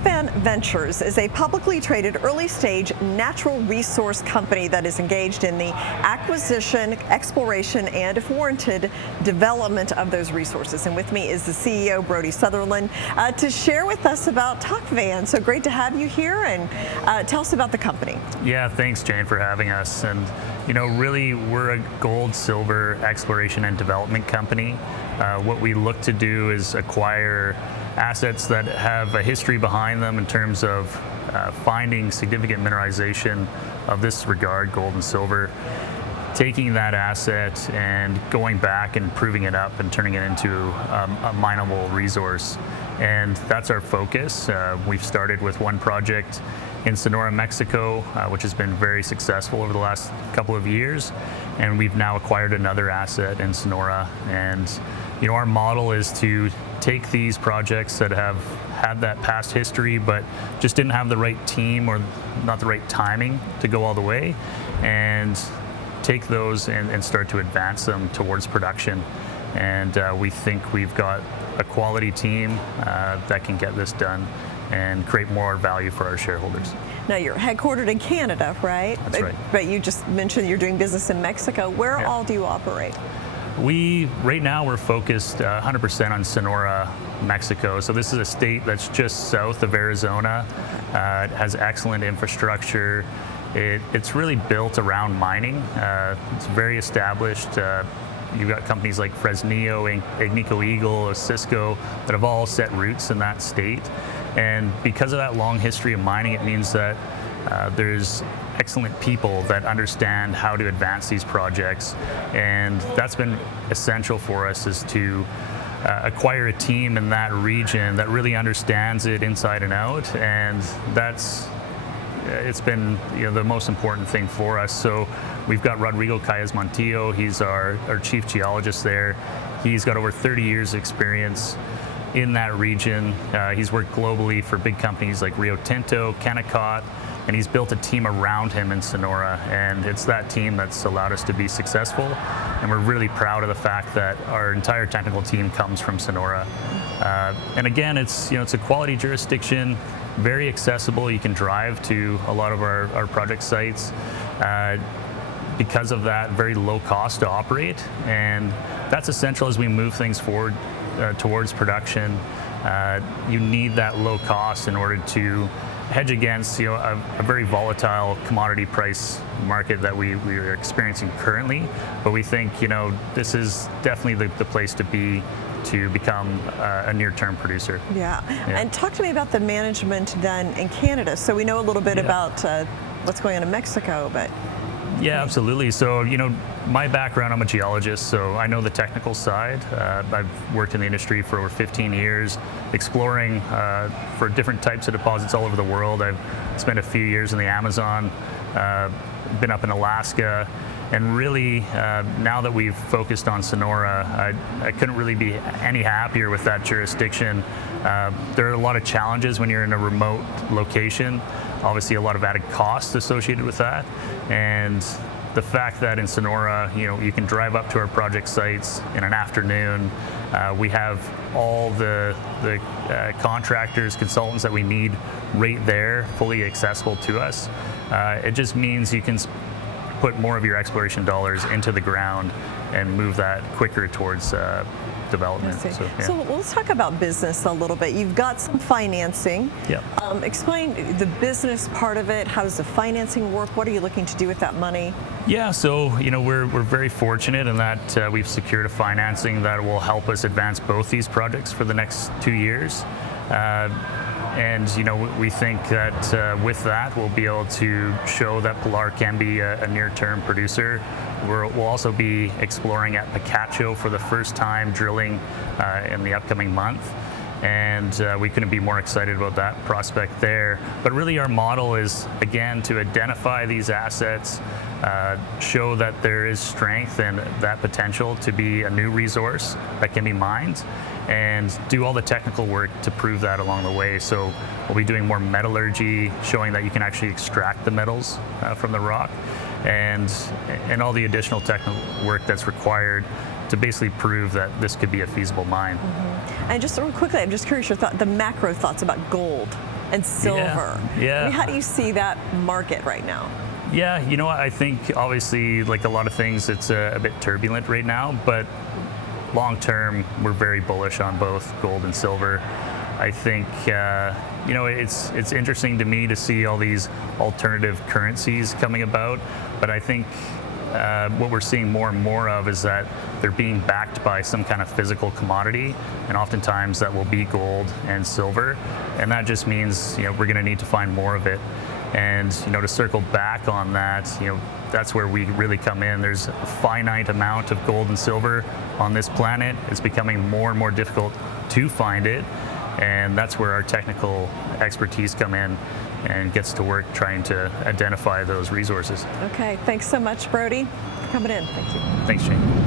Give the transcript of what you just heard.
Tocvan Ventures is a publicly traded early-stage natural resource company that is engaged in the acquisition, exploration, and, if warranted, development of those resources. And with me is the CEO, Brody Sutherland, to share with us about Tocvan. So great to have you here, and tell us about the company. Yeah, thanks, Jane, for having us. And really, we're a gold, silver exploration and development company. What we look to do is acquire assets that have a history behind them in terms of finding significant mineralization of this regard, gold and silver, taking that asset and going back and proving it up and turning it into a mineable resource. And that's our focus. We've started with one project in Sonora, Mexico, which has been very successful over the last couple of years. And we've now acquired another asset in Sonora. And our model is to take these projects that have had that past history but just didn't have the right team or not the right timing to go all the way, and take those and start to advance them towards production. And we think we've got a quality team that can get this done and create more value for our shareholders. Now, you're headquartered in Canada, right? That's right. But you just mentioned you're doing business in Mexico. Where all do you operate? Right now we're focused 100% on Sonora, Mexico. So this is a state that's just south of Arizona. It has excellent infrastructure. It's really built around mining. It's very established. You've got companies like Fresnillo, Agnico Eagle, Cisco that have all set roots in that state. And because of that long history of mining, it means that there's excellent people that understand how to advance these projects. And that's been essential for us, is to acquire a team in that region that really understands it inside and out. And it's been the most important thing for us. So we've got Rodrigo Calles Montillo. He's our chief geologist there. He's got over 30 years experience in that region. He's worked globally for big companies like Rio Tinto, Kennecott, and he's built a team around him in Sonora. And it's that team that's allowed us to be successful. And we're really proud of the fact that our entire technical team comes from Sonora. And again, it's a quality jurisdiction, very accessible. You can drive to a lot of our project sites. Because of that, very low cost to operate. And that's essential as we move things forward towards production. You need that low cost in order to hedge against a very volatile commodity price market that we are experiencing currently. But we think this is definitely the place to be to become a near-term producer. Yeah. And talk to me about the management then in Canada. So we know a little bit about what's going on in Mexico, but yeah, absolutely. So, my background, I'm a geologist, so I know the technical side. I've worked in the industry for over 15 years, exploring for different types of deposits all over the world. I've spent a few years in the Amazon, been up in Alaska, and really, now that we've focused on Sonora, I couldn't really be any happier with that jurisdiction. There are a lot of challenges when you're in a remote location. Obviously, a lot of added costs associated with that. And the fact that in Sonora, you can drive up to our project sites in an afternoon. We have all the contractors, consultants that we need right there, fully accessible to us. It just means you can put more of your exploration dollars into the ground and move that quicker towards development. So let's talk about business a little bit. You've got some financing. Yeah. Explain the business part of it. How does the financing work? What are you looking to do with that money? Yeah, so we're very fortunate in that we've secured a financing that will help us advance both these projects for the next 2 years. And we think that with that, we'll be able to show that Pilar can be a near-term producer. We'll also be exploring at Picacho for the first time, drilling in the upcoming month. And we couldn't be more excited about that prospect there. But really our model is, again, to identify these assets, show that there is strength and that potential to be a new resource that can be mined, and do all the technical work to prove that along the way. So we'll be doing more metallurgy, showing that you can actually extract the metals from the rock, and all the additional technical work that's required to basically prove that this could be a feasible mine. And just real quickly, I'm just curious your thought, the macro thoughts about gold. and silver. Yeah. I mean, how do you see that market right now? Yeah, you know what? I think obviously, like a lot of things, it's a bit turbulent right now, but long term, we're very bullish on both gold and silver. I think it's interesting to me to see all these alternative currencies coming about, but I think what we're seeing more and more of is that they're being backed by some kind of physical commodity, and oftentimes that will be gold and silver, and that just means we're going to need to find more of it. And to circle back on that, that's where we really come in. There's a finite amount of gold and silver on this planet. It's becoming more and more difficult to find it, and that's where our technical expertise come in and gets to work trying to identify those resources. Okay, thanks so much, Brody, for coming in. Thank you. Thanks, Jane.